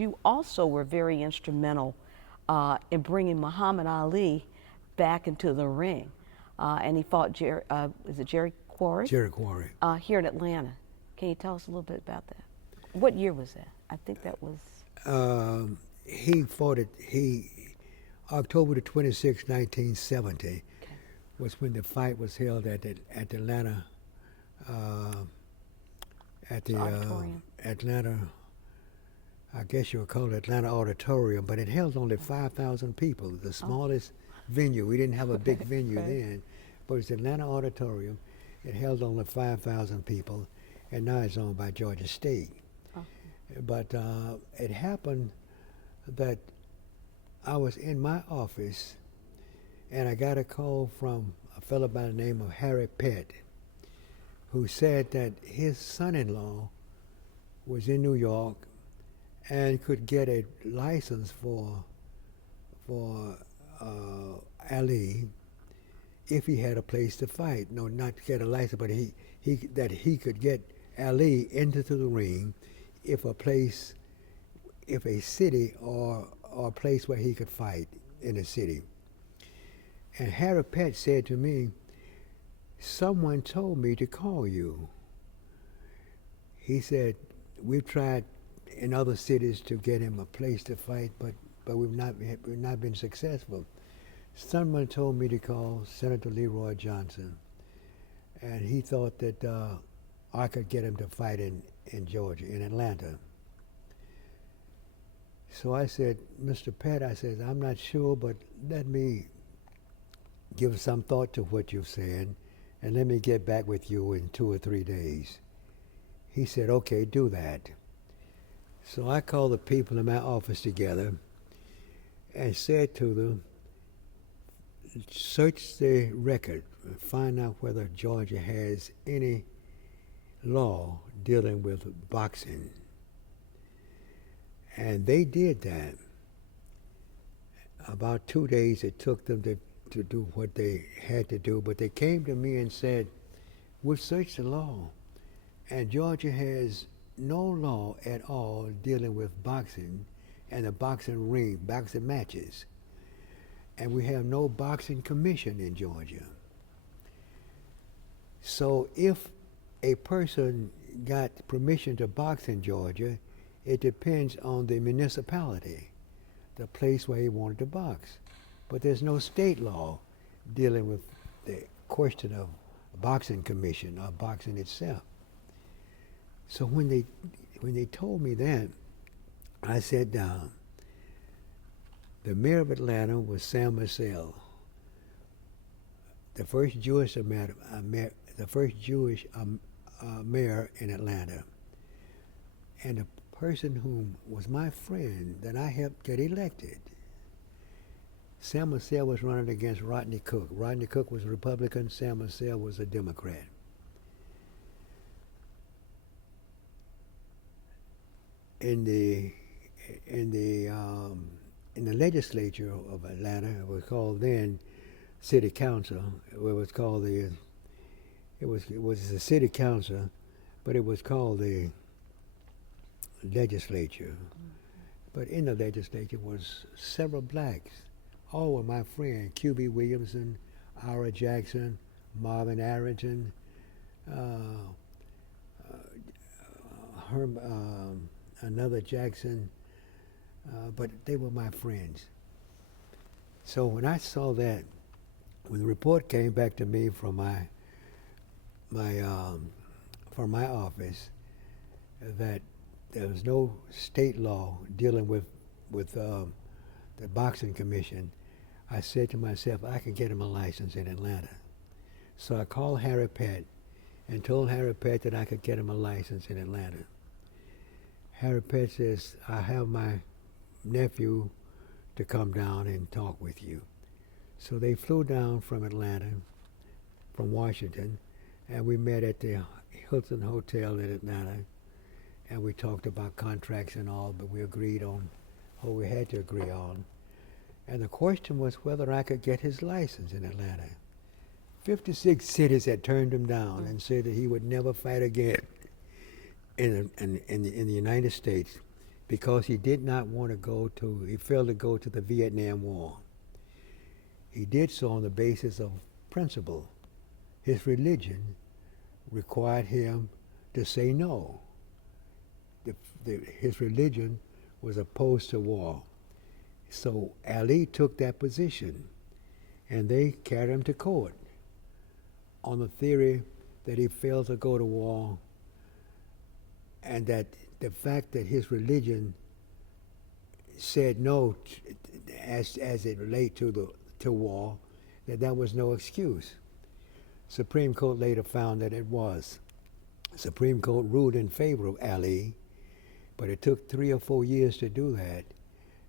you also were very instrumental in bringing Muhammad Ali back into the ring. And he fought is it Jerry Quarry? Jerry Quarry. Here in Atlanta. Can you tell us a little bit about that? What year was that? I think that was... He fought it, October the 26th, 1970, Okay. was when the fight was held at Atlanta, Atlanta, I guess you would call it Atlanta Auditorium, but it held only 5,000 people, the smallest venue. We didn't have a big venue then, but it's Atlanta Auditorium. It held only 5,000 people, and now it's owned by Georgia State. But it happened that I was in my office, and I got a call from a fellow by the name of Harry Pett, who said that his son-in-law was in New York and could get a license for Ali if he had a place to fight. No, not to get a license, but he could get Ali into the ring if a city or a place where he could fight in a city. And Harry Pett said to me, someone told me to call you. He said, we've tried in other cities to get him a place to fight, but we've not been successful. Someone told me to call Senator Leroy Johnson, and he thought that I could get him to fight in Georgia, in Atlanta. So I said, Mr. Pett, I said, I'm not sure, but let me give some thought to what you've said, and let me get back with you in 2 or 3 days. He said, okay, do that. So I called the people in my office together and said to them, search the record, find out whether Georgia has any law dealing with boxing. And they did that. About 2 days it took them to do what they had to do, but they came to me and said, we've searched the law, and Georgia has no law at all dealing with boxing and the boxing ring, boxing matches. And we have no boxing commission in Georgia. So if a person got permission to box in Georgia, it depends on the municipality, the place where he wanted to box. But there's no state law dealing with the question of boxing commission or boxing itself. So when they told me that, I sat down. The mayor of Atlanta was Sam Marcel, the first Jewish mayor in Atlanta, and the person whom was my friend that I helped get elected. Sam Marcel was running against Rodney Cook. Rodney Cook was a Republican, Sam Marcel was a Democrat. In the legislature of Atlanta, it was called then City Council. It was called the City Council, but it was called the legislature. But in the legislature was several blacks. All were my friends: Q.B. Williamson, Ira Jackson, Marvin Arrington, another Jackson, but they were my friends. So when I saw that, when the report came back to me from my office that there was no state law dealing with the boxing commission, I said to myself, I could get him a license in Atlanta. So I called Harry Pett and told Harry Pett that I could get him a license in Atlanta. Harry Pett says, I have my nephew to come down and talk with you. So they flew down from Atlanta, from Washington, and we met at the Hilton Hotel in Atlanta, and we talked about contracts and all, but we agreed on what we had to agree on. And the question was whether I could get his license in Atlanta. 56 cities had turned him down and said that he would never fight again in the United States because he did not want to he failed to go to the Vietnam War. He did so on the basis of principle. His religion required him to say no. His religion was opposed to war. So Ali took that position, and they carried him to court on the theory that he failed to go to war, and that the fact that his religion said no as it related to war, that was no excuse. Supreme Court later found that it was. Supreme Court ruled in favor of Ali, but it took 3 or 4 years to do that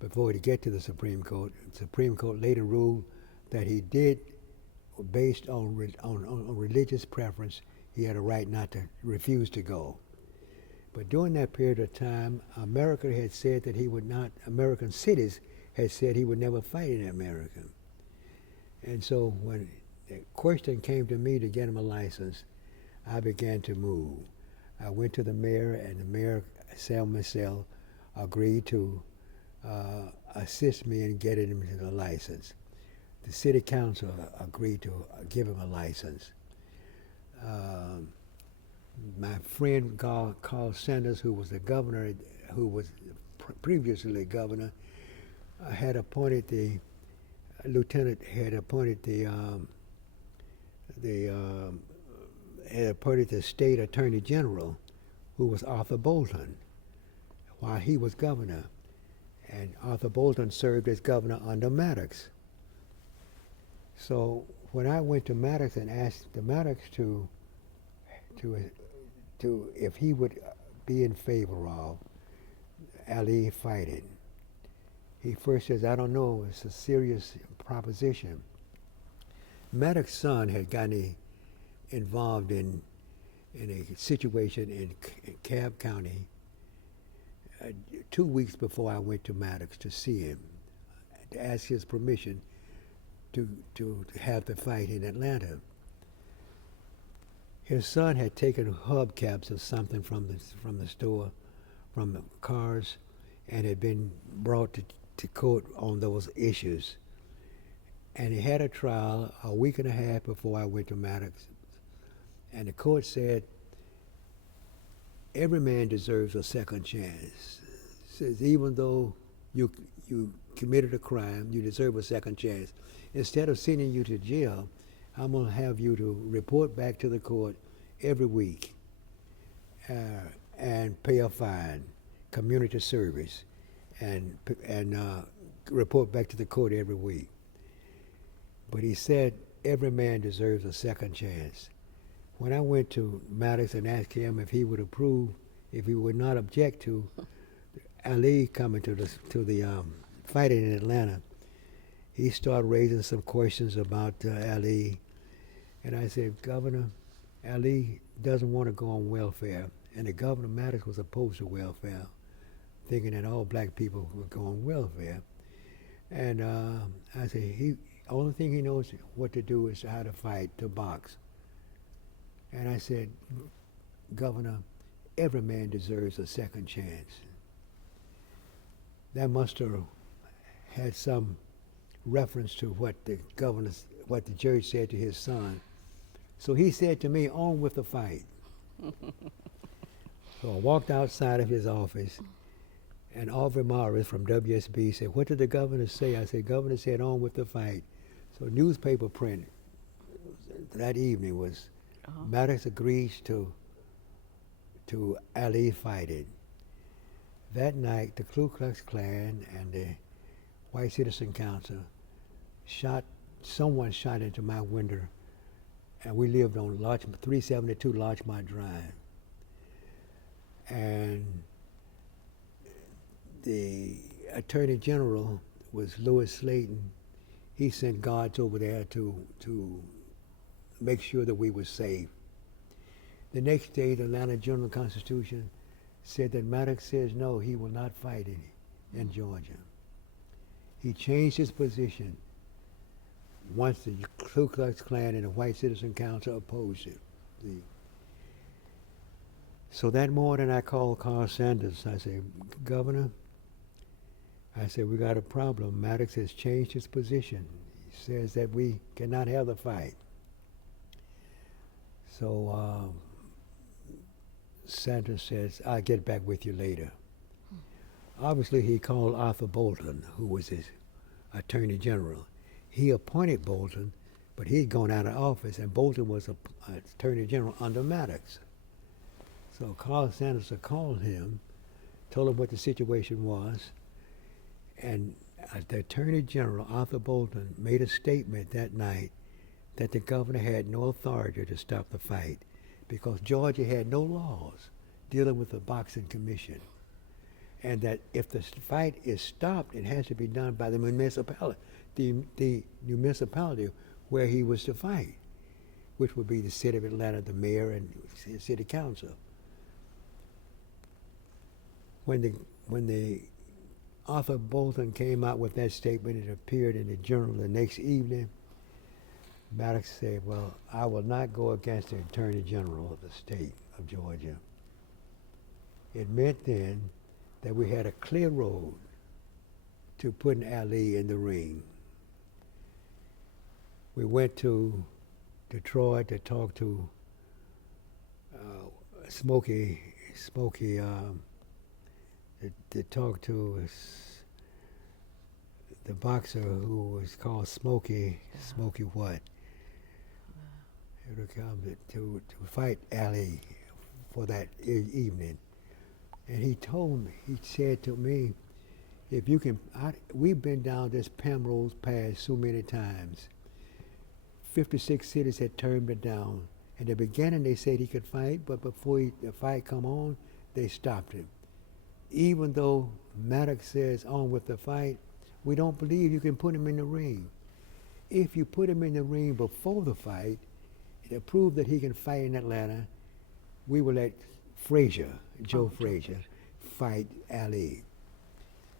before to get to the Supreme Court. The Supreme Court later ruled that he did, based on religious preference, he had a right not to refuse to go. But during that period of time, American cities had said he would never fight in America. And so when the question came to me to get him a license, I began to move. I went to the mayor, and the mayor, Selma Sell, agreed to assist me in getting him the license. The city council agreed to give him a license. My friend Carl Sanders, who was the governor, who was previously the governor, had appointed the lieutenant, had appointed the state attorney general, who was Arthur Bolton, while he was governor. And Arthur Bolton served as governor under Maddox. So when I went to Maddox and asked the Maddox to if he would be in favor of Ali fighting, he first says, "I don't know, it's a serious proposition." Maddox's son had gotten involved in a situation in Cobb County 2 weeks before I went to Maddox to see him, to ask his permission to have the fight in Atlanta. His son had taken hubcaps of something from the store, from the cars, and had been brought to court on those issues. And he had a trial a week and a half before I went to Maddox. And the court said, every man deserves a second chance. It says, even though you committed a crime, you deserve a second chance. Instead of sending you to jail, I'm going to have you to report back to the court every week and pay a fine, community service, and report back to the court every week. But he said every man deserves a second chance. When I went to Maddox and asked him if he would approve, if he would not object to Ali coming to the fighting in Atlanta, he started raising some questions about Ali. And I said, Governor, Ali doesn't want to go on welfare. And the Governor Maddox was opposed to welfare, thinking that all black people would go on welfare. And I said, only thing he knows what to do is how to fight, to box. And I said, Governor, every man deserves a second chance. That must have had some reference to what the judge said to his son. So he said to me, on with the fight. So I walked outside of his office, and Aubrey Morris from WSB said, what did the governor say? I said, Governor said, on with the fight. So newspaper print that evening was, Maddox agrees to Ali fighting. That night, the Ku Klux Klan and the White Citizen Council someone shot into my window, and we lived on 372 Larchmont Drive. And the Attorney General was Louis Slayton. He sent guards over there to make sure that we were safe. The next day, the Atlanta Journal-Constitution said that Maddox says no, he will not fight in Georgia. He changed his position once the Ku Klux Klan and the White Citizen Council opposed it. So that morning I called Carl Sanders. I said, Governor, I said, we got a problem. Maddox has changed his position. He says that we cannot have the fight. So Sanders says, I'll get back with you later. Obviously, he called Arthur Bolton, who was his attorney general. He appointed Bolton, but he'd gone out of office, and Bolton was attorney general under Maddox. So Carl Sanders called him, told him what the situation was, and the attorney general, Arthur Bolton, made a statement that night that the governor had no authority to stop the fight because Georgia had no laws dealing with the boxing commission, and that if the fight is stopped, it has to be done by the municipality, the municipality where he was to fight, which would be the city of Atlanta, the mayor, and city council. When the Arthur Bolton came out with that statement, it appeared in the Journal the next evening. Maddox said, well, I will not go against the Attorney General of the state of Georgia. It meant then that we had a clear road to putting Ali in the ring. We went to Detroit to talk to Smokey, to talk to the boxer who was called Smokey what? To fight Ali for that evening. And he told me, he said to me, if you can, we've been down this Penrose Pass so many times. 56 cities had turned it down. In the beginning they said he could fight, but before the fight come on, they stopped him. Even though Maddox says on with the fight, we don't believe you can put him in the ring. If you put him in the ring before the fight, to prove that he can fight in Atlanta, we will let Joe Frazier, fight Ali.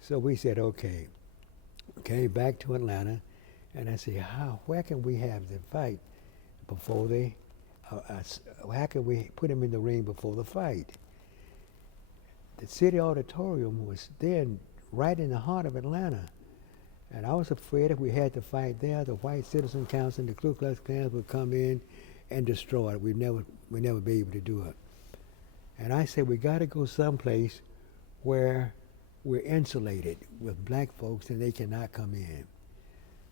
So we said, okay. Came back to Atlanta, and I said, where can we have the fight before how can we put him in the ring before the fight? The city auditorium was then right in the heart of Atlanta. And I was afraid if we had to fight there, the White Citizen Council and the Ku Klux Klan would come in and destroy it. We'd never be able to do it. And I said, we got to go someplace where we're insulated with black folks and they cannot come in.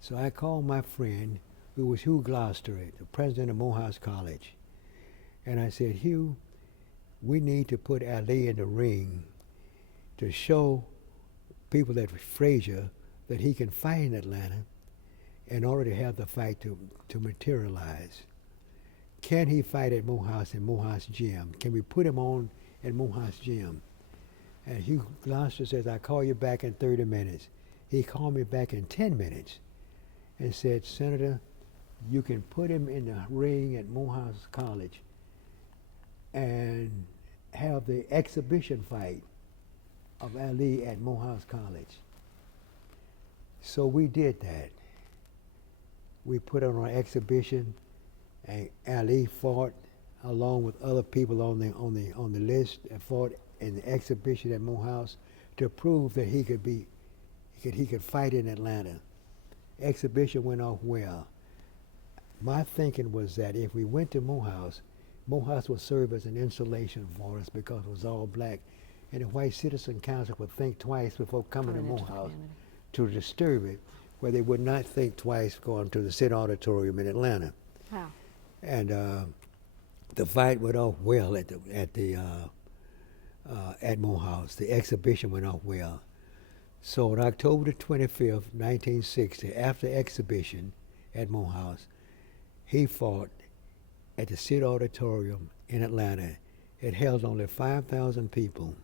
So I called my friend, who was Hugh Gloucester, the president of Morehouse College. And I said, Hugh, we need to put Ali in the ring to show people that Frazier that he can fight in Atlanta in order to have the fight to materialize. Can he fight at Morehouse in Morehouse Gym? Can we put him on at Morehouse Gym? And Hugh Gloucester says, I'll call you back in 30 minutes. He called me back in 10 minutes and said, Senator, you can put him in the ring at Morehouse College and have the exhibition fight of Ali at Morehouse College. So we did that. We put on an exhibition, and Ali fought along with other people on the list and fought in the exhibition at Morehouse to prove that he could fight in Atlanta. Exhibition went off well. My thinking was that if we went to Morehouse would serve as an insulation for us because it was all black, and the White Citizen Council would think twice before coming to Morehouse to disturb it, where they would not think twice going to the City Auditorium in Atlanta. Wow. And the fight went off well at Morehouse. The exhibition went off well. So on October the 25th, 1960, after exhibition at Morehouse, he fought at the City Auditorium in Atlanta. It held only 5,000 people.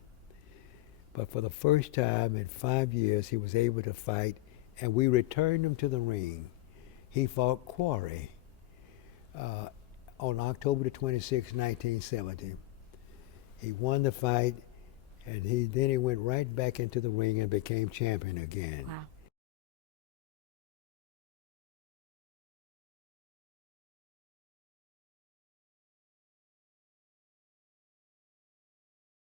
But for the first time in 5 years, he was able to fight, and we returned him to the ring. He fought Quarry on October the 26th, 1970. He won the fight, and then he went right back into the ring and became champion again. Wow.